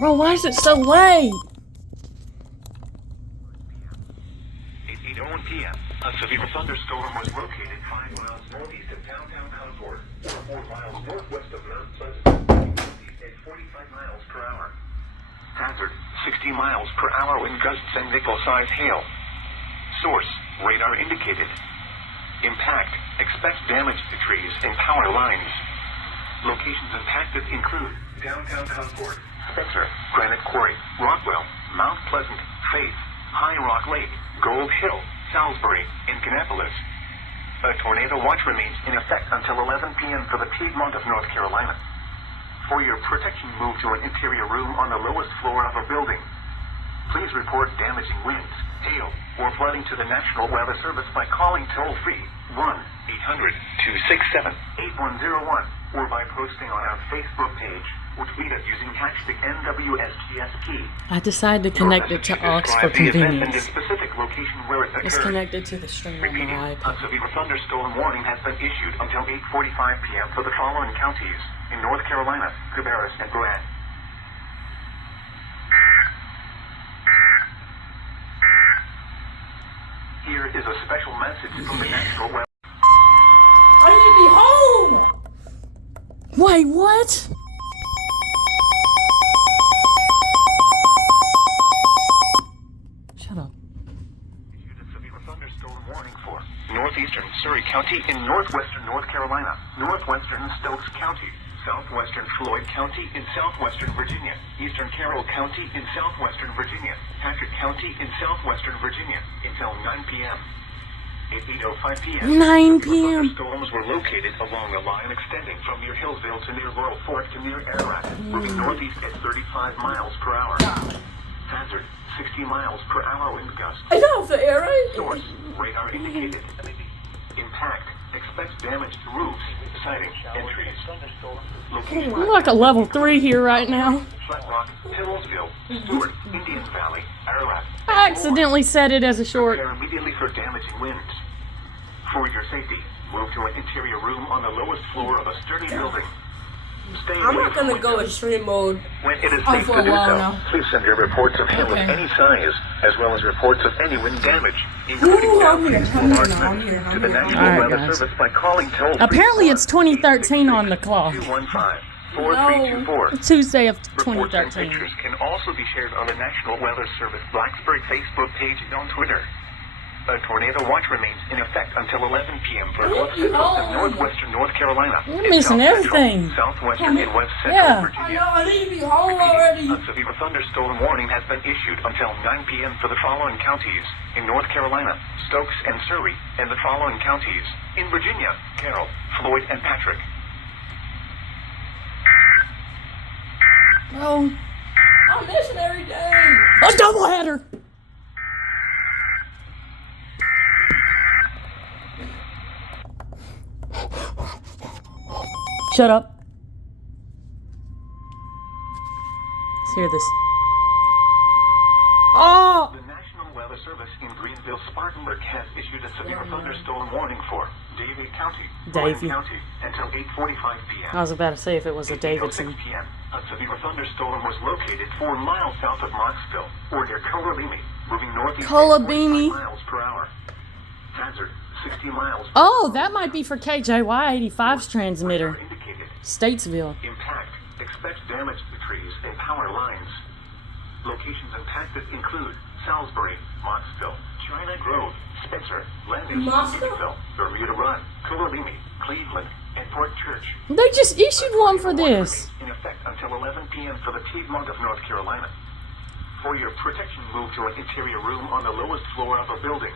Bro, why is it so late? 8:01 p.m. A severe thunderstorm was located 5 miles northeast of downtown Concord, 4 miles northwest of Mount Pleasant, at 45 miles per hour. Hazard, 60 miles per hour wind gusts and nickel-sized hail. Source, radar indicated. Impact, expect damage to trees and power lines. Locations impacted include downtown Concord, Spencer, Granite Quarry, Rockwell, Mount Pleasant, Faith, High Rock Lake, Gold Hill, Salisbury, and Kannapolis. A tornado watch remains in effect until 11 p.m. for the Piedmont of North Carolina. For your protection, move to an interior room on the lowest floor of a building. Please report damaging winds, hail, or flooding to the National Weather Service by calling toll-free 1-800-267-8101 or by posting on our Facebook page or tweet us using hashtag NWSGSP. I decided to connect it to aux for convenience. Specific location where it It's occurred. connected to the stream on Repeating, my a iPad. severe thunderstorm warning has been issued until 8:45 p.m. for the following counties in North Carolina, Cabarrus, and Broward. Here is a special message from the National Weather. I need to be home! Wait, what? Shut up. Issued a severe thunderstorm warning for northeastern Surrey County in northwestern North Carolina, northwestern Stokes County, southwestern Floyd County in southwestern Virginia, eastern Carroll County in southwestern Virginia, Patrick County in southwestern Virginia until 9 p.m. At 8:05 p.m. 9 p.m. Thunderstorms were located along the line extending from near Hillsville to near Laurel Fork to near Ararat, moving northeast at 35 miles per hour. Hazard, 60 miles per hour wind gusts. I got off the air, right? Source, radar indicated. Impact, expect damage to roofs, siding, and trees. Location, I'm like a level 3 here right now. Flat Rock, Hillsville, Stewart, Indian Valley, Ararat. I accidentally set it as a short. Prepare immediately for damaging winds. For your safety, move to an interior room on the lowest floor of a sturdy building. Stay I'm away not from gonna go windows. extreme mode. When it is Oh, safe for to a do while so, now. please send your reports of hail of Okay. any size, as well as reports of any wind damage, including Ooh, I'm downpours here, or I'm large here now, I'm winds, here, I'm to the here. National Alright, Weather guys. Service by calling toll-free Apparently it's 2013 on the clock. 215-4324. Tuesday of Reports and 2013. pictures can also be shared on the National Weather Service Blacksburg Facebook page and on Twitter. A tornado watch remains in effect until 11 p.m. for North Central and Northwestern North Carolina. You're and missing South Central, everything. Southwestern and West Central Yeah. I Virginia. know, I need to be home already. A severe thunderstorm warning has been issued until 9 p.m. for the following counties in North Carolina, Stokes and Surrey, and the following counties in Virginia, Carroll, Floyd, and Patrick. Bro, I'm missing every day. a doubleheader. Shut up. Let's hear this. Oh! The National Weather Service in Greenville, Spartanburg has issued a severe thunderstorm warning for Davie County, Davie. Bryan County, until 8:45 p.m. I was about to say if it was a 8:06 Davidson. p.m. A severe thunderstorm was located 4 miles south of Knoxville, or near Colabini, moving northeast at Colabini. 45 miles per hour. Hazard, 60 miles per Oh, hour. that might be for KJY85's transmitter. Radar indicated. Statesville. Impact, expect damage to trees and power lines. Locations impacted include Salisbury, Moxville, China Grove, Spencer, Landis, Moxville? Unionville, Bermuda Run, Colabini, Cleveland, and Port Church. They just issued one for this. In effect until 11 p.m. for the Piedmont of North Carolina. For your protection, move to an interior room on the lowest floor of a building.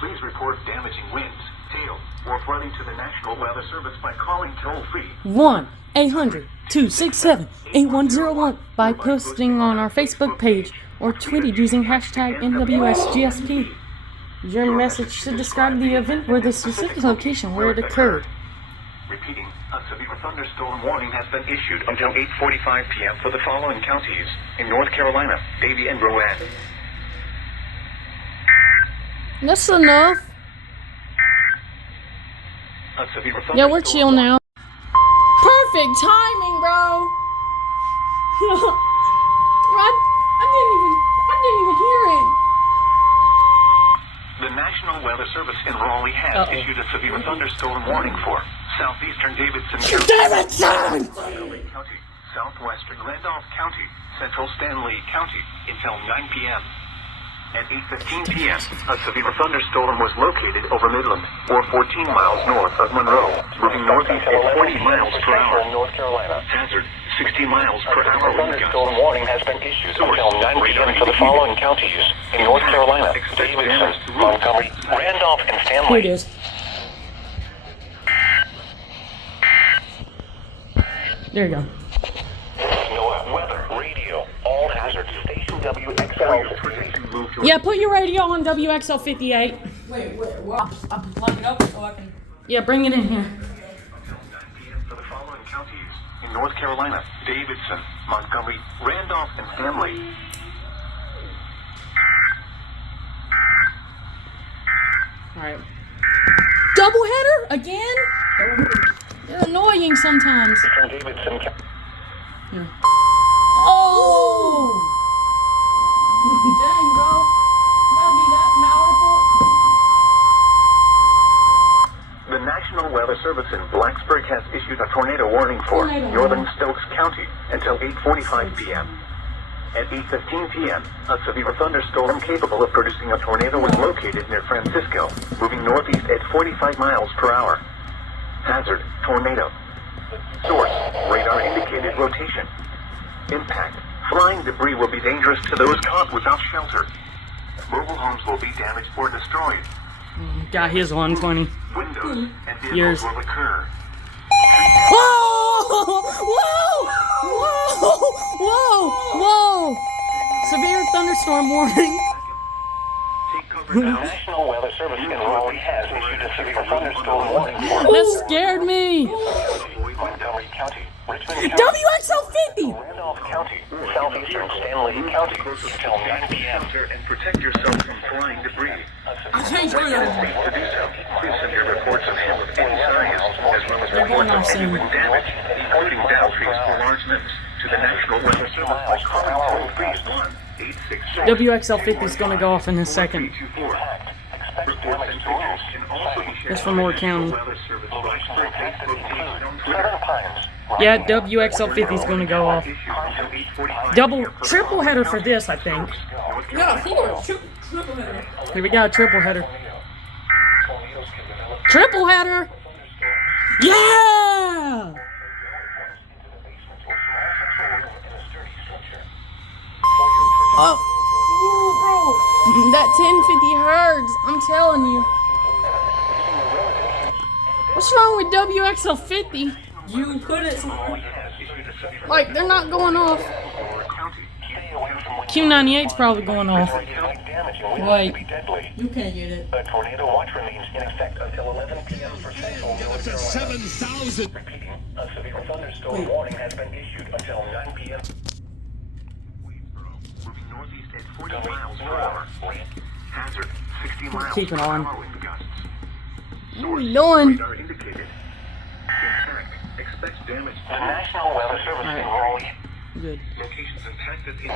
Please report damaging winds, hail, or flooding to the National Weather Service by calling toll-free 1-800-267-8101 by posting on our Facebook page or tweeted using hashtag NWSGSP. Your message should describe the event or the specific location where it occurred. Repeating, a severe thunderstorm warning has been issued until 8:45 p.m. for the following counties in North Carolina, Davie and Rowan. That's enough. A severe Yeah, we're thunderstorm chill now. Perfect timing, bro. I didn't even hear it. The National Weather Service in Raleigh has issued a severe thunderstorm warning for southeastern Davidson County, southwestern Randolph County, central Stanley County until 9 p.m. At 8:15 p.m., a severe thunderstorm was located over Midland, or 14 miles north of Monroe, moving northeast at 40 miles per hour. North Carolina. Hazard, 60 miles per hour wind gusts. Thunderstorm warning has been issued until 9 p.m. for the following counties in North Carolina: Davidson, Montgomery, Randolph, and Stanley. Here it is. There you go. NOAA weather radio all hazards station WXL. Yeah, put your radio on WXL 58. Wait, what? I'll plug it up so I can. Yeah, bring it in here. Until 9 p.m. for the following counties in North Carolina: Davidson, Montgomery, Randolph, and Stanley. Alright. Doubleheader? Again? They're annoying sometimes. From Davidson. Here. Oh! Dang, bro. You gotta be that powerful. The National Weather Service in Blacksburg has issued a tornado warning for northern Stokes County until 8:45 p.m. At 8:15 p.m., a severe thunderstorm capable of producing a tornado was located near Francisco, moving northeast at 45 miles per hour. Hazard, tornado. Source, radar indicated rotation. Impact, flying debris will be dangerous to those caught without shelter. Mobile homes will be damaged or destroyed. Got his 120. Windows and vehicles Yours. will occur. Whoa! Whoa! Whoa! Whoa! Whoa! Severe thunderstorm warning. Take cover The now. National Weather Service in Raleigh has issued a severe thunderstorm warning for That scared me. Montgomery County, Richmond County, WXL 50! Randolph County, southeastern Stanley County until 9 p.m. And protect yourself from flying debris. I changed my To do so, please send your reports of hail of any size, as well as reports of any wind damage, including down trees or large limbs, to the National Weather Service by calling toll-free 1-866. WXL 50 is going to go off in a second. 324. Reports and pictures can also be shared That's from Moore County. Weather Service Blacksburg Facebook page and on Twitter. Southern Pines. Yeah, WXL 50 is going to go off. Issued until 8:45 Double, triple header for this, I think. Yeah, four. Triple header. Here we got a triple header. Triple header! Yeah! Ooh, That 1050 hertz, I'm telling you. What's wrong with WXL 50? bro. You put it somewhere. Like, they're not going off. Q98's probably going off. Wait. You can't get it. A tornado watch remains in effect until 11 p.m. for central North Carolina. 7,000. Repeating, a severe thunderstorm warning has been issued until 9 p.m. Moving northeast at 40 miles per hour. Hazard, 60 miles Keep it per on. hour wind gusts. What are we doing? Radar indicated. Intact. Expect damage. The National Weather Service in Raleigh. Good. Locations impacted in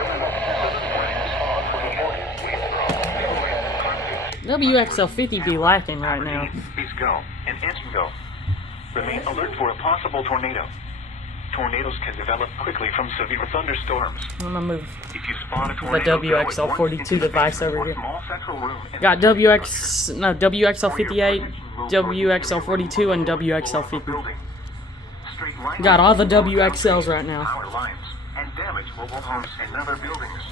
WXL 50 be lacking right now. Please go and engine go. Remain alert for a possible tornado. Tornadoes can develop quickly from severe thunderstorms. I'm gonna move. If you spot a tornado, WXL 42 device over here. Small central room and Got WXL 58, WXL 42, and WXL 50. building. Straight line Got all the WXLs right now. power lines and damage mobile homes and other buildings.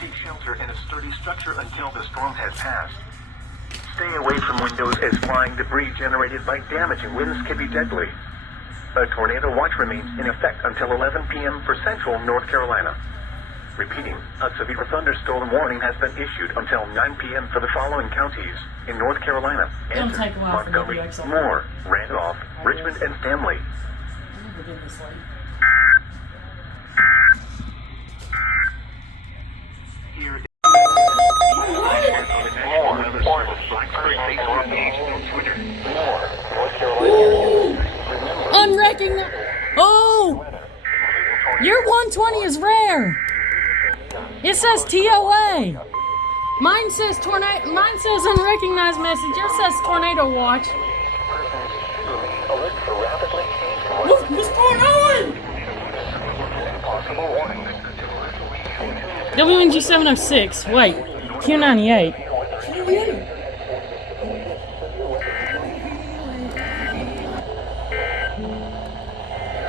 Seek shelter in a sturdy structure until the storm has passed. Stay away from windows as flying debris generated by damaging winds can be deadly. A tornado watch remains in effect until 11 p.m. for central North Carolina. Repeating, a severe thunderstorm warning has been issued until 9 p.m. for the following counties in North Carolina: It'll Anson, take a while for Montgomery, WXL. Moore, Randolph, Richmond, and Stanley. Here is Unrecognized. Oh! Your 120 is rare. It says TOA. Mine says tornado. Mine says unrecognized message. Yours says tornado watch. Alert for rapidly changing What's going on? possible warnings. WNG 706. Wait. Q98.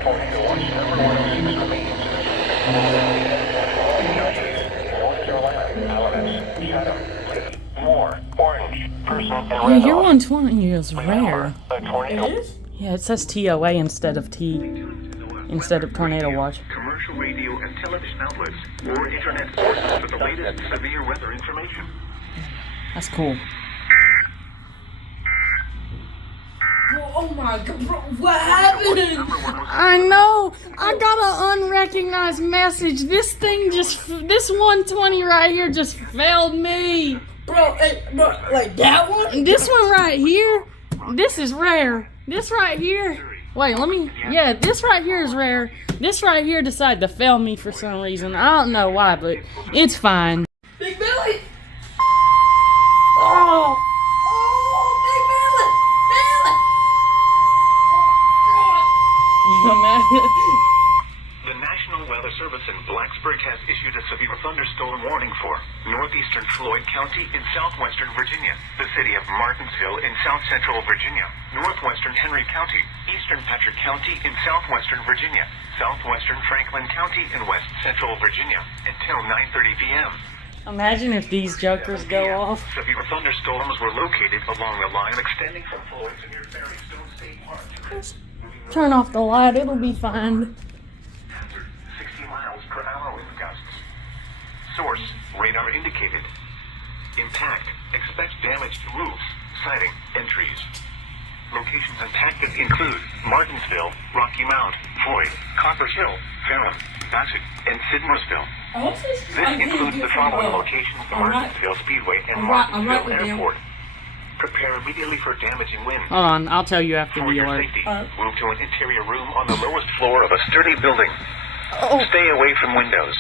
Tornado watch number 106 remains. North Carolina, elements, shadow, more, orange, person, and Yeah, red your off. 120 is rare. A tornado. It is? Yeah, it says TOA instead of T. Instead of tornado watch. Commercial radio and television outlets or internet sources for the latest severe weather information. That's cool. Bro, oh my god, bro, what happened? I know. I got an unrecognized message. This 120 right here just failed me. Bro, like that one? And this one right here, this is rare. This right here, wait, yeah, this right here is rare. This right here decided to fail me for some reason. I don't know why, but it's fine. Big Billy! Oh, Oh, Big Billy! Billy! The National Weather Service in Blacksburg has issued a severe thunderstorm warning for northeastern Floyd County in southwestern Virginia, the city of Martinsville in south central Virginia, northwestern Henry County, eastern Patrick County in southwestern Virginia, southwestern Franklin County in west central Virginia until 9:30 p.m. Imagine if these jokers go off. Severe thunderstorms were located along the line extending from Floyd to near Ferrystone State Park. Turn off the light, it'll be fine. Hazard 60 miles per hour wind gusts. Source radar indicated. Impact expect damage to roofs, siding, and trees. Locations impacted include Martinsville, Rocky Mount, Floyd, Coppers Hill, Ferrum, Bassett, and Sidmoresville. This includes the following locations: the Martinsville Speedway and Martinsville Airport. Prepare immediately for damaging winds. Hold on, I'll tell you after For the your alert. safety, move to an interior room on the lowest floor of a sturdy building. Stay away from windows.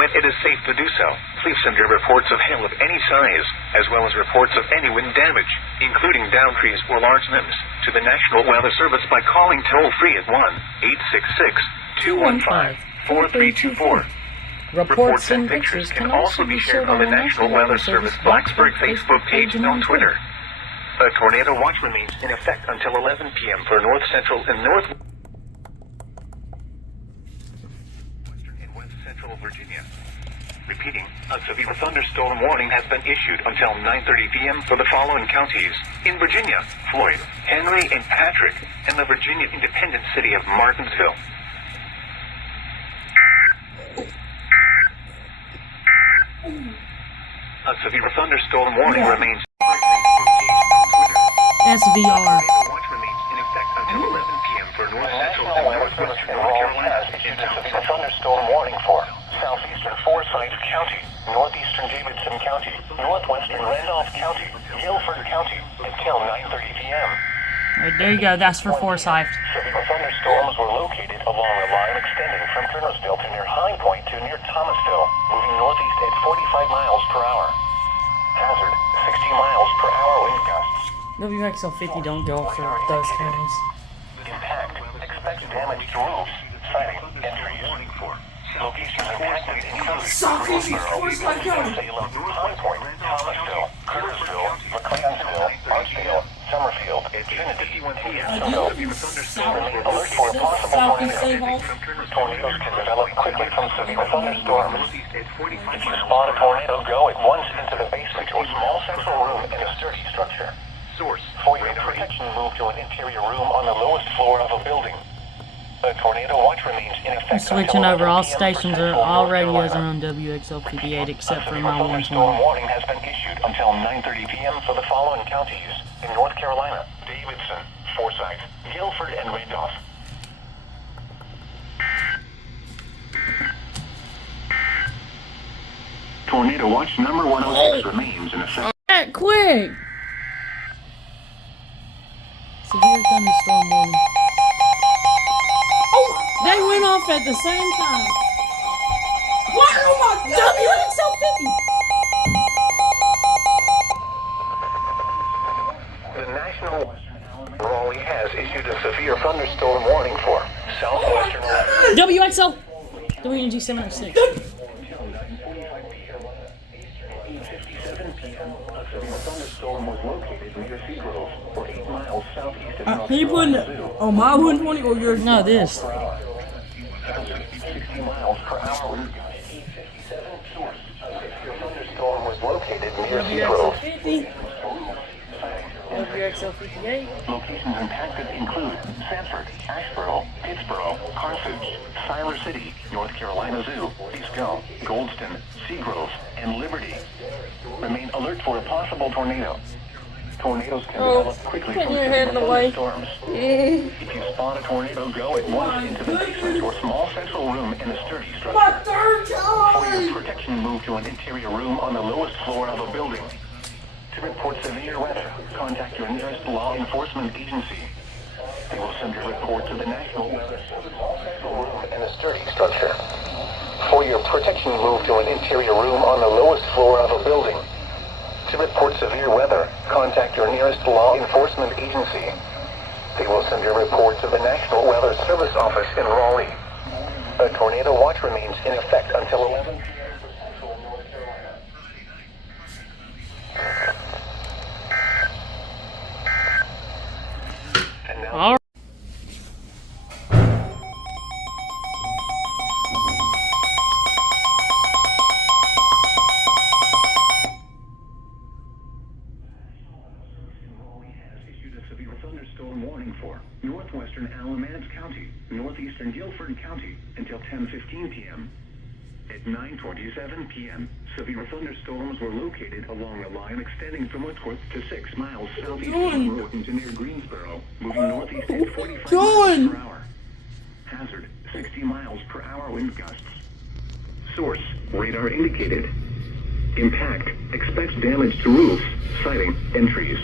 When it is safe to do so, please send your reports of hail of any size, as well as reports of any wind damage, including downed trees or large limbs, to the National Weather Service by calling toll-free at 1-866-215-4324. Reports and pictures can also be shared on the National Weather Service Blacksburg Facebook page and on Twitter. A tornado watch remains in effect until 11 p.m. for north central and northwestern and west central Virginia. Repeating, a severe thunderstorm warning has been issued until 9:30 p.m. for the following counties: in Virginia, Floyd, Henry, and Patrick, and the Virginia independent city of Martinsville. A severe thunderstorm warning remains. SVR. Tornado watch remains in effect until 11 p.m. for north central and northwestern North Carolina and A thunderstorm warning for southeastern Forsyth County, northeastern Davidson County, northwestern Randolph County, Guilford County, until 9:30 p.m. Right, there you go, that's for Forsyth. Severe thunderstorms were located along a line extending from Turnersville to near High Point to near Thomasville, moving northeast at 45 miles per hour. Hazard 60 miles per hour wind gusts. WXL 50 don't go for those counties. Impact expect damage to roofs, siding, and trees. Locations impacted include Greensboro, Salem, High Point, Thomasville, Kernersville, McLeansville, Artsville, Summerfield, Trinity, and Yesville. Alert for a possible tornado. Tornadoes can develop quickly from severe thunderstorms. If you spot a tornado, go at once into the basement to a small central room in a sturdy structure. Source. For your protection, move to an interior room on the lowest floor of a building. A tornado watch remains in effect. Switching over, all stations are, all radios are on. on WXL 58 except for A my thunderstorm 120. warning has been issued until 9:30 p.m. for the following counties: in North Carolina, Davidson, Forsyth, Guilford, and Randolph. Tornado watch number 106 remains in effect. Alright, quick! Severe thunderstorm warning. Oh! They went off at the same time. What? Oh my WNG 706. 7 p.m. A severe thunderstorm was located near Seagrove, 8 miles southeast of North Can you put Carolina Zoo. on my 120 or yours? No, this. Hazard 60 miles per hour wind gusts. 857 source. A severe thunderstorm was located near Seagrove. WXL50. WXL58. Locations impacted include Sanford, Asheboro, Pittsboro, Carthage, Siler City, North Carolina Zoo, Eastcombe, Goldston, Seagrove, and Liberty. Remain alert for a possible tornado. Tornadoes can develop quickly putting from your head in the way. thunderstorms. If you spot a tornado, go at once into the basement or small central room in a sturdy My structure. third For your time! protection, move to an interior room on the lowest floor of a building. To report severe weather, contact your nearest law enforcement agency. They will send your report to the National Weather Service room in a sturdy structure. For your protection, move to an interior room on the lowest floor of a building. To report severe weather, contact your nearest law enforcement agency. They will send your report to the National Weather Service office in Raleigh. A tornado watch remains in effect until 11 p.m. for central North Carolina. And now All right. issued a severe thunderstorm warning for northwestern Alamance County, northeastern Guilford County until 10:15 p.m. At 9:27 p.m., severe thunderstorms were located along a line extending from Whitworth to 6 miles southeast of Norton to near Greensboro, moving northeast at 45 miles per hour. Hazard, 60 miles per hour wind gusts. Source, radar indicated. Impact, expects damage to roofs, siding, and trees.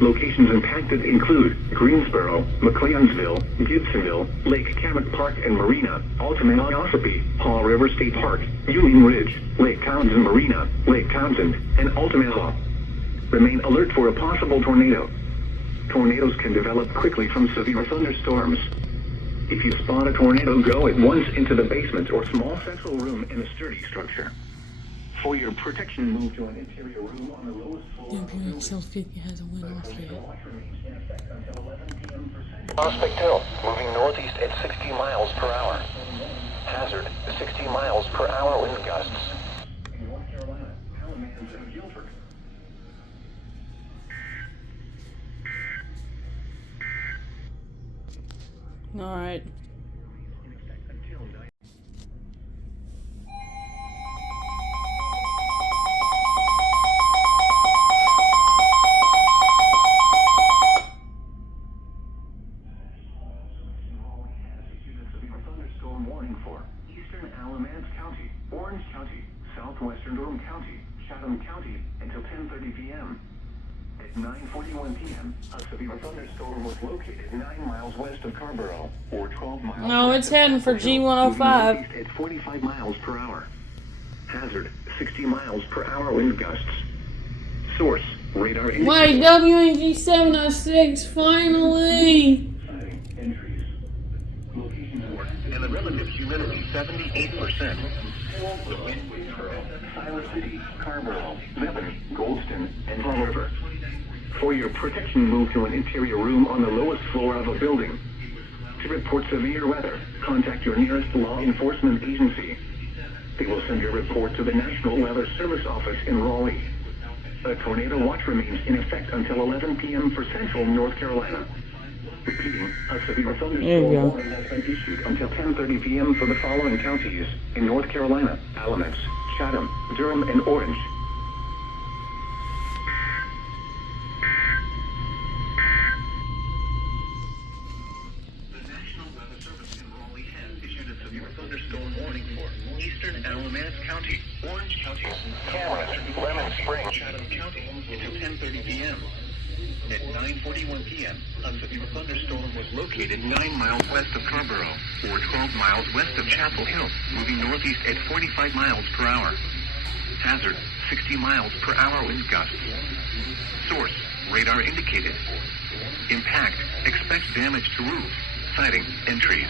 Locations impacted include Greensboro, McLeansville, Gibsonville, Lake Camet Park and Marina, Altamont, Ossipee, Paw River State Park, Union Ridge, Lake Townsend Marina, Lake Townsend, and Altamont. Remain alert for a possible tornado. Tornadoes can develop quickly from severe thunderstorms. If you spot a tornado, go at once into the basement or small central room in a sturdy structure. For your protection, move to an interior room on the lowest floor. WXL50 hasn't went off yet. Prospect Hill, moving northeast at 60 miles per hour. Hazard, 60 miles per hour wind gusts. In North Carolina, Alamance and Guilford. All right. In effect until 9. Thunderstorm warning for eastern Alamance County, Orange County, southwestern Durham County, Chatham County until 10:30 p.m. At 9:41 p.m., a severe thunderstorm was located 9 miles west of Carborough, or 12 miles. No, it's heading for moving G105. northeast at 45 miles per hour. Hazard, 60 miles per hour wind gusts. Source, radar indicated. Wait, WNG 706, finally! Entries. Locations were, and the relative humidity 78%. Siler City, Carborough, Lebanon, Goldston, and Fall River. For your protection, move to an interior room on the lowest floor of a building. To report severe weather, contact your nearest law enforcement agency. They will send your report to the National Weather Service office in Raleigh. A tornado watch remains in effect until 11 p.m. for central North Carolina. Repeating, a severe There you thunderstorm go. warning has been issued until 10:30 p.m. for the following counties in North Carolina: Alamance, Chatham, Durham, and Orange. The National Weather Service in Raleigh has issued a severe thunderstorm warning for eastern Alamance County, Orange County, Cameron, Lemon Spring, Chatham County until 10:30 p.m. At 9:41 p.m., a severe thunderstorm was located 9 miles west of Carborough, or 12 miles west of Chapel Hill, moving northeast at 45 miles per hour. Hazard, 60 miles per hour wind gusts. Source, radar indicated. Impact, expects damage to roofs, siding, and trees.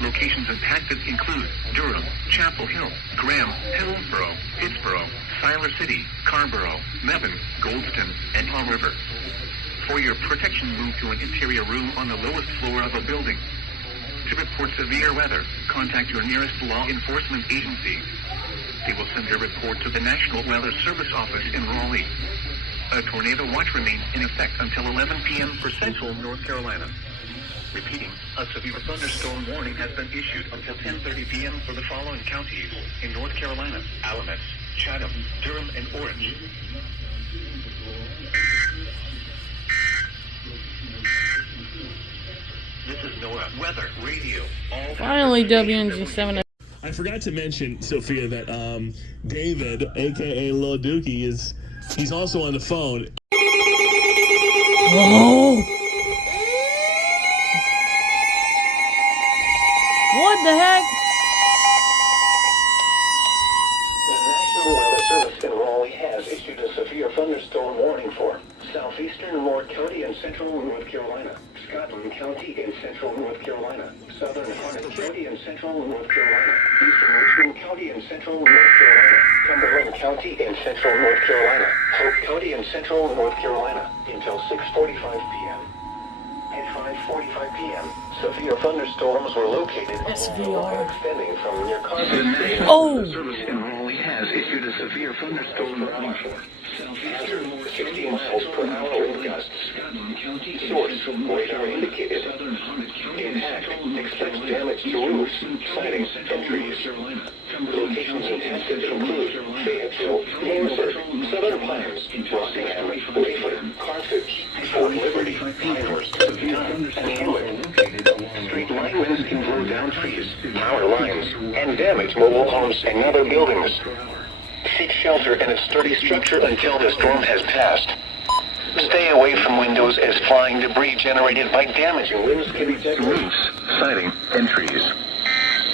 Locations impacted include Durham, Chapel Hill, Graham, Hillsborough, Pittsboro, Siler City, Carrboro, Mebane, Goldston, and Palm River. For your protection, move to an interior room on the lowest floor of a building. To report severe weather, contact your nearest law enforcement agency. They will send your report to the National Weather Service office in Raleigh. A tornado watch remains in effect until 11 p.m. for Central North Carolina. Repeating, a severe thunderstorm warning has been issued until 10:30 p.m. for the following counties in North Carolina: Alamance, Chatham, Durham, and Orange. This is NOAA Weather Radio. Finally, WNG7. I forgot to mention, Sophia, that David, aka Lil Dookie, he's also on the phone. Oh! What the heck? The National Weather Service in Raleigh has issued a severe thunderstorm warning for southeastern Ward County and central North Carolina, Scotland County and central North Carolina, southern Harnett County and central North Carolina, eastern Richmond County and central North Carolina, Cumberland County and central North Carolina, Hope County and central North Carolina until 6:45 p.m. At 5:45 p.m., severe thunderstorms were located SVR. extending from near Carson. Oh! The service in Raleigh has issued a severe thunderstorm warning for southeastern 60 miles per hour wind gusts. Source radar indicated. Impact expects damage to roofs, siding, and trees. Locations impacted include Fayetteville, Newburgh, Southern Pines, Rockingham, Rayford, Carthage, Fort Liberty, Pinehurst, Dunn, and Hamlet. Street line winds can blow down trees, power lines, and damage mobile homes and other buildings. Seek shelter in a sturdy structure until the storm has passed. Stay away from windows as flying debris generated by damaging winds can be roofs, siding, and trees.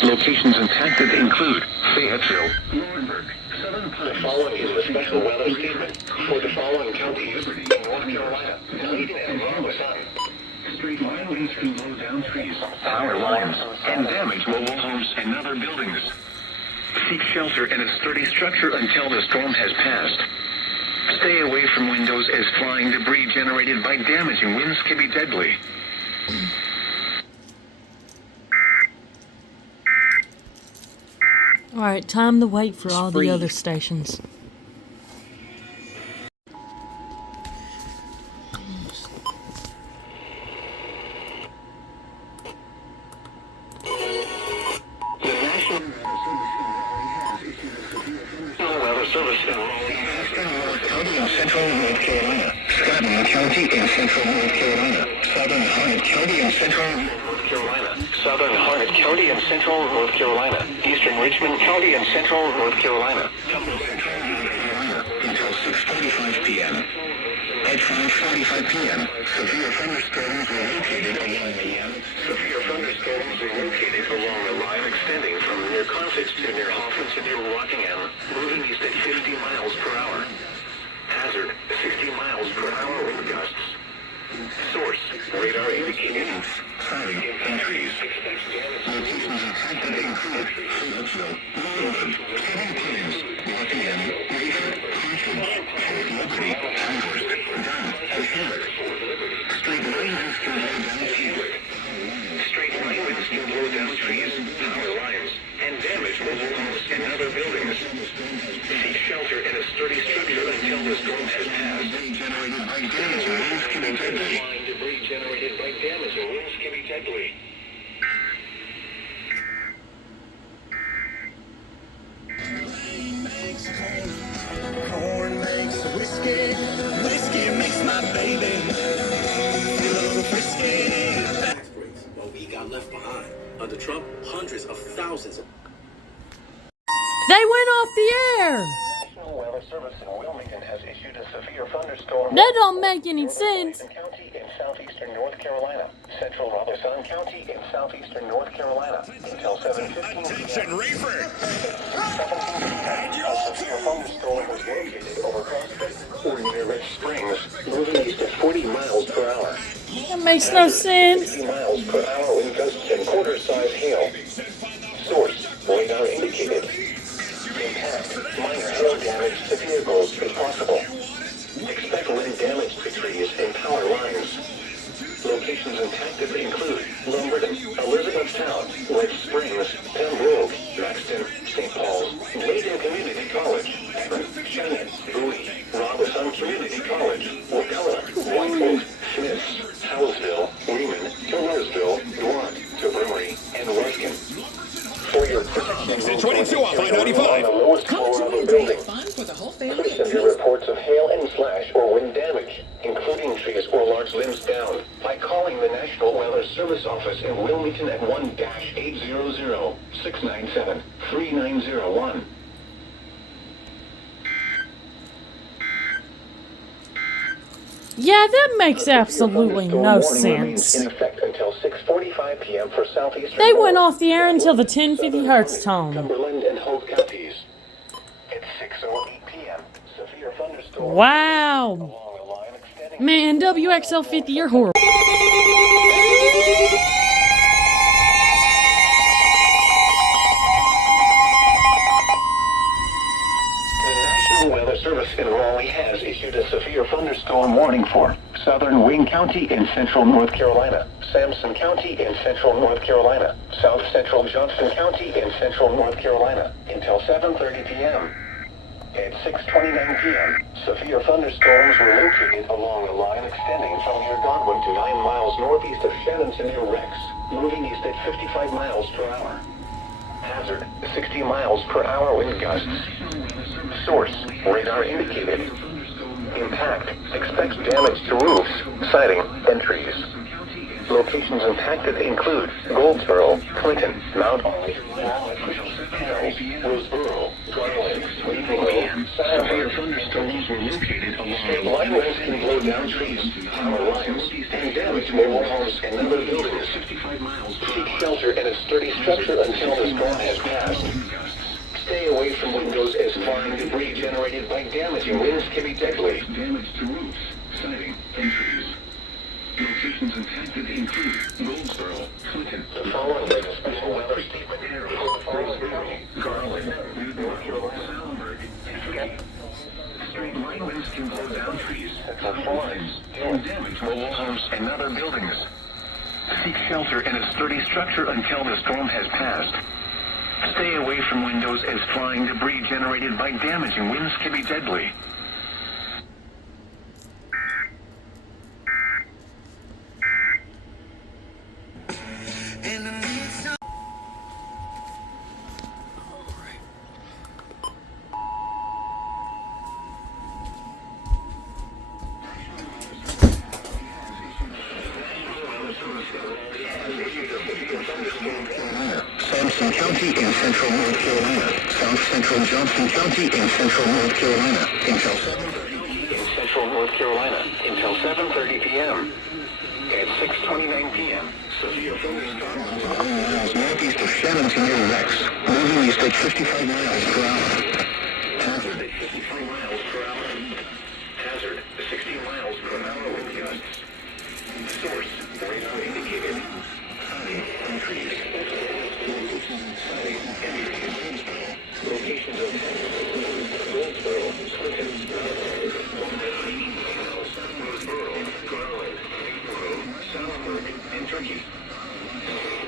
Locations impacted include Fayetteville, Laurinburg, Southern Pines. The following is a special weather statement for the following counties in North Carolina. Deleted and wrong with sun. Street line winds can blow down trees, power lines, and damage mobile homes and other buildings. Seek shelter in a sturdy structure until the storm has passed. Stay away from windows as flying debris generated by damaging winds can be deadly. Alright, time to wait for all the other stations. Service in Raleigh, County and Central North Carolina, Scotland County and Central North Carolina, Southern Harnett County and Central North Carolina, Southern Harnett County and Central North Carolina, Eastern Richmond County and Central North Carolina, until 6:45 p.m. At 5:45 p.m., severe thunderstorms were located along the line. Severe thunderstorms were located along the line extending from near Carthage to near Hoffman to near Rockingham, moving east at 50 miles per hour. Hazard, 60 miles per hour wind gusts. Source, radar indicated. Siding and trees. Locations affected include Fayetteville, Laurinburg, Southern Pines, Rockingham, Rayford, Carthage, Fort Liberty, Pinehurst, Dunn, and Hamlet. Straight line winds can blow down trees. Straight line winds can blow down trees, power lines, and damage mobile homes and other buildings. Seek shelter in a sturdy structure until the storm has passed. Generated by damage and winds can be deadly. Debris generated by damage and winds can be deadly. Corn makes whiskey, whiskey makes my baby feel a little frisky. Tax breaks, but we got left behind. Under Trump, hundreds of thousands of... They went off the air! National Weather Service in Wilmington has issued a severe thunderstorm. That don't make any sense. County in southeastern North Carolina, central Robeson County in southeastern North Carolina until 7:15 p.m. Rayford! A severe thunderstorm was located over Crossfit or near Rich Springs, moving east at 40 miles per hour. That makes no sense. 60 miles per hour wind gusts and quarter-size hail. radar indicated. Impact, minor hail damage to vehicles is possible. Expect wind damage to trees and power lines. Locations impacted include Lumberton, Elizabethtown, Lake Springs, Pembroke, Maxton, St. Paul's, Bladen Community College, Shannon, Bowie, Robinson Community College, Wacella, White Oak, Smiths, Howellsville, Weeman, Millersville, Durant, Tavouri, and Ruskin. For your Exit 22 off I-95. the lowest floor of the building. Fun for the whole family. Please send your reports of hail and slash or wind damage, including trees or large limbs down, by calling the National Weather Service Office in Wilmington at 1-800-697-3901. Yeah, that makes absolutely no Warning sense. remains in effect until 6:45 p.m. for southeastern. They went off the air until the 1050 hertz tone. Cumberland and Hope counties. At 6:08 p.m., severe thunderstorm Wow. along a line extending. Man, WXL50, you're horrible. The National Weather Service in Raleigh has issued a severe thunderstorm warning for southern Wayne County in central North Carolina, Sampson County in central North Carolina, south central Johnston County in central North Carolina until 7:30 p.m. At 6:29 p.m., severe thunderstorms were located along a line extending from near Godwin to 9 miles northeast of Shannon to near Rex, moving east at 55 miles per hour. Hazard, 60 miles per hour wind gusts. Source, radar indicated. Impact, expect damage to roofs, siding, and trees. Locations impacted include Goldsboro, Clinton, Mount Olive, Walnut Hills, Roseboro, Garland, Greenville, severe thunderstorms were located along line winds can blow down trees, power lines, and damage mobile homes and other buildings. Seek shelter in a sturdy structure until the storm has passed. Stay away from windows as flying debris generated by damaging winds can be deadly. Damage to roofs, siding, and trees. Locations impacted include Goldsboro, Clinton. The following is a special weather statement for Roseboro, Garland, North Carolina, Salmberg, and Kentucky. Straight line winds can blow down trees, cut lines, and damage mobile homes and other buildings. Seek shelter in a sturdy structure until the storm has passed. Stay away from windows as flying debris generated by damaging winds can be deadly. Sampson County in central North Carolina, south central Johnston County in central North Carolina until 7:30 in central North Carolina until 7:30 p.m. At 6:29 p.m., severe thunderstorms northeast of Shannon to near Rex, moving east at 55 miles per hour. Hazard at 55 miles per hour. Hazard 60 miles per hour wind gusts. Source radar indicated. Siding, trees. Locations of Goldsboro, Clinton, Roseboro, Garland, Salmberg, and Turkey.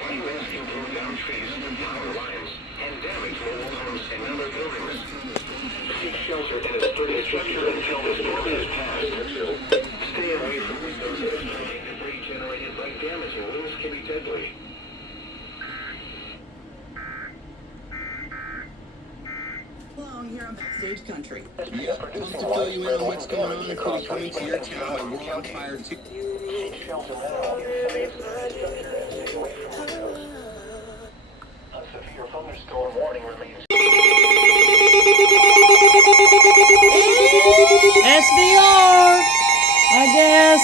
Heavy winds can blow down trees, power lines, and damage mobile homes and other buildings. Seek shelter in a sturdy structure until the storm is passed. Stay away from windows as debris generated by damaging winds can be deadly. Along here on Backstage Country. Pumped to fill you in on what's going on, including coming to your town by World Empire 2. Seek shelter now. A severe thunderstorm warning remains. SVR, I guess.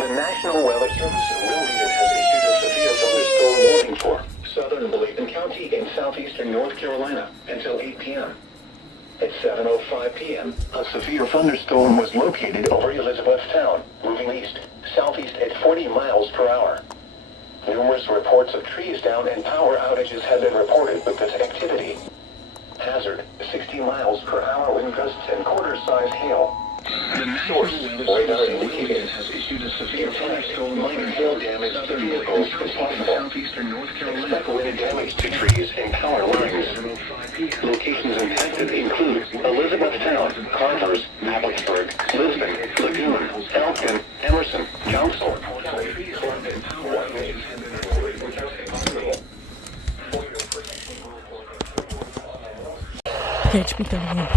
The National Weather Service in Wilmington has issued a severe thunderstorm warning for southern Bladen County in southeastern North Carolina until 8 p.m. At 7:05 p.m., a severe thunderstorm was located over Elizabethtown, moving east, southeast at 40 miles per hour. Numerous Numerous reports of trees down and power outages have been reported with this activity. Hazard, 60 miles per hour wind gusts and quarter-size hail. Source, radar indicated. Intense minor hail damage to vehicles is possible. Expect wind damage to trees and power lines. Locations impacted include Elizabethtown, Carvers, Appleton, Lisbon, Lagoon, Elkton, Emerson, Council. PHP 31.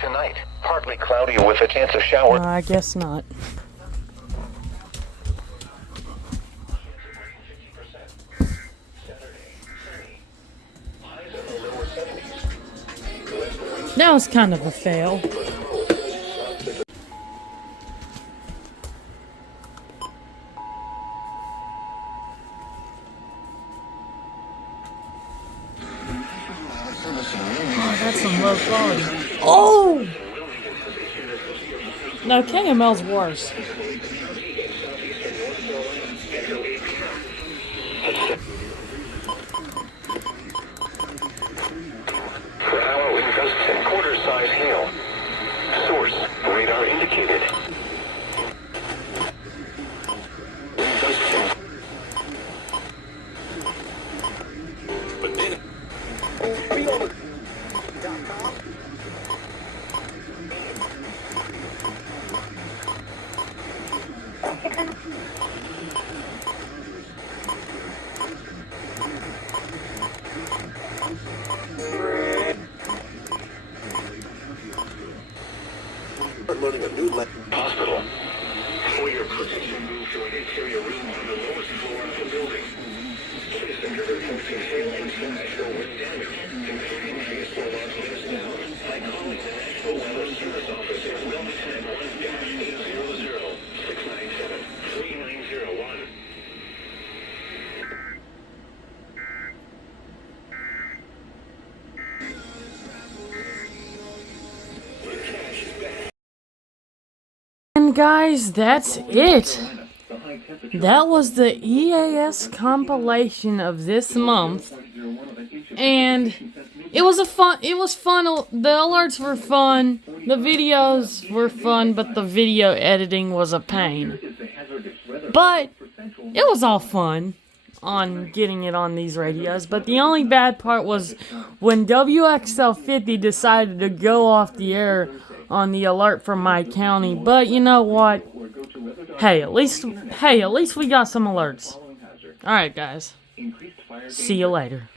Tonight, partly cloudy with a chance of shower. I guess not. That was kind of a fail. Oh, that's some low quality. Oh! No, KML's worse. Per hour wind gusts and quarter-size hail. Source, radar indicated. Wind gusts and... But then... Learning a new hospital. For your protection, move to an interior room on the lowest floor of the building. Citizens are reporting hail and smash or wind damage, including trees or large limbs down. By calling the National Weather Service Office at Wilmington 1-800 697 3901. And guys, that's it. That was the EAS compilation of this month. And it was fun. The alerts were fun. The videos were fun, but the video editing was a pain. But it was all fun on getting it on these radios. But the only bad part was when WXL50 decided to go off the air on the alert from my county. But you know what? Hey, at least we got some alerts. Alright, guys. See you later.